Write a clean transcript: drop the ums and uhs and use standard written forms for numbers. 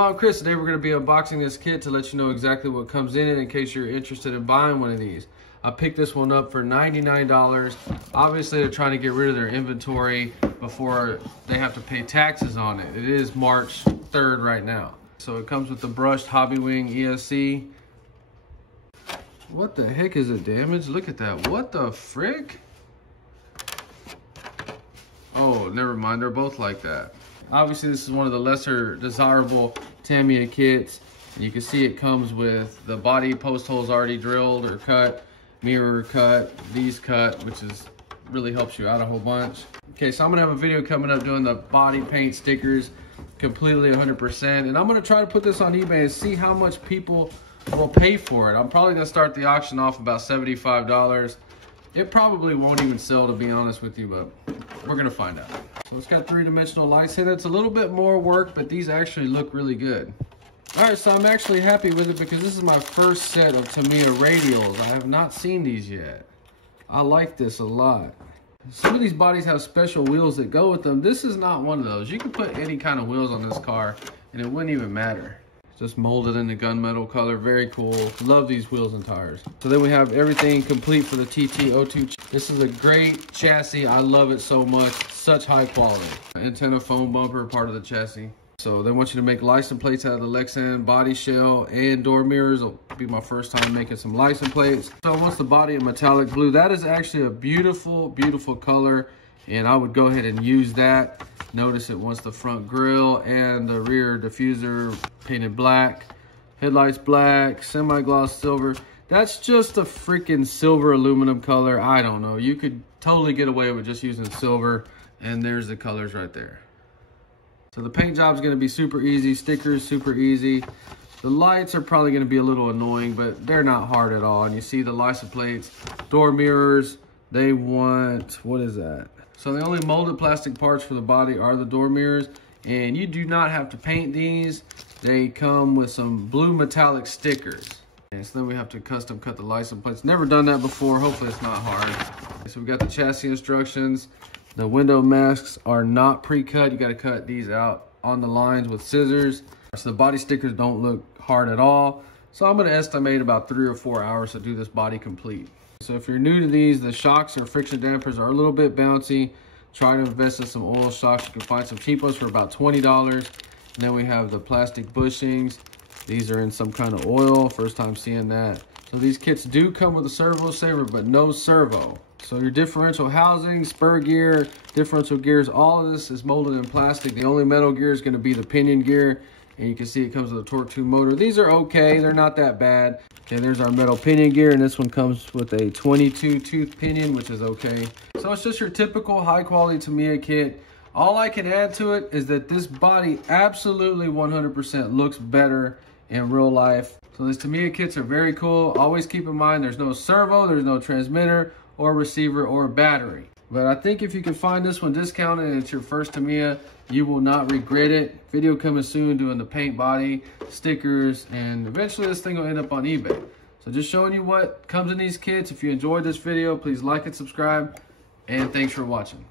Hello, I'm Chris. Today we're going to be unboxing this kit to let you know exactly what comes in it in case you're interested in buying one of these. I picked this one up for $99. Obviously, they're trying to get rid of their inventory before they have to pay taxes on it. It is March 3rd right now. So it comes with the brushed Hobbywing ESC. What the heck is it damaged? Look at that. What the frick? Oh, never mind. They're both like that. Obviously, this is one of the lesser desirable Tamiya kits. You can see it comes with the body post holes already drilled or cut, mirror cut, these cut, which is really helps you out a whole bunch. Okay, so I'm gonna have a video coming up doing the body paint stickers completely 100%, and I'm gonna try to put this on eBay and see how much people will pay for it. I'm probably gonna start the auction off about $75. It probably won't even sell, to be honest with you, but we're gonna find out. So it's got three-dimensional lights in it. It's a little bit more work, but these actually look really good. All right, so I'm actually happy with it because this is my first set of Tamiya radials. I have not seen these yet. I like this a lot. Some of these bodies have special wheels that go with them. This is not one of those. You can put any kind of wheels on this car and it wouldn't even matter. Just molded in the gunmetal color, very cool. Love these wheels and tires. So then we have everything complete for the TT02. This is a great chassis. I love it so much. Such high quality. Antenna foam bumper, part of the chassis. So they want you to make license plates out of the Lexan body shell and door mirrors. It'll be my first time making some license plates. So once the body in metallic blue, that is actually a beautiful, beautiful color. And I would go ahead and use that. Notice it wants the front grille and the rear diffuser painted black. Headlights black, semi-gloss silver. That's just a freaking silver aluminum color. I don't know. You could totally get away with just using silver. And there's the colors right there. So the paint job is going to be super easy. Stickers, super easy. The lights are probably going to be a little annoying, but they're not hard at all. And you see the license plates, door mirrors. They want, what is that? So the only molded plastic parts for the body are the door mirrors, and you do not have to paint these. They come with some blue metallic stickers. And so then we have to custom cut the license plates. Never done that before. Hopefully it's not hard. So we got the chassis instructions. The window masks are not pre-cut. You got to cut these out on the lines with scissors. So the body stickers don't look hard at all. So I'm going to estimate about 3 or 4 hours to do this body complete. So if you're new to these, the shocks or friction dampers are a little bit bouncy. Try to invest in some oil shocks. You can find some cheap ones for about $20. And then we have the plastic bushings. These are in some kind of oil. First time seeing that. So these kits do come with a Servo Saver, but no servo. So your differential housing, spur gear, differential gears, all of this is molded in plastic. The only metal gear is going to be the pinion gear. And you can see it comes with a torque tube motor. These are okay. They're not that bad. Okay, there's our metal pinion gear, and this one comes with a 22 tooth pinion, which is okay. So it's just your typical high quality Tamiya kit. All I can add to it is that this body absolutely 100% looks better in real life. So these Tamiya kits are very cool. Always keep in mind there's no servo, there's no transmitter or receiver or battery. But I think if you can find this one discounted and it's your first Tamiya, you will not regret it. Video coming soon doing the paint body, stickers, and eventually this thing will end up on eBay. So just showing you what comes in these kits. If you enjoyed this video, please like and subscribe, and thanks for watching.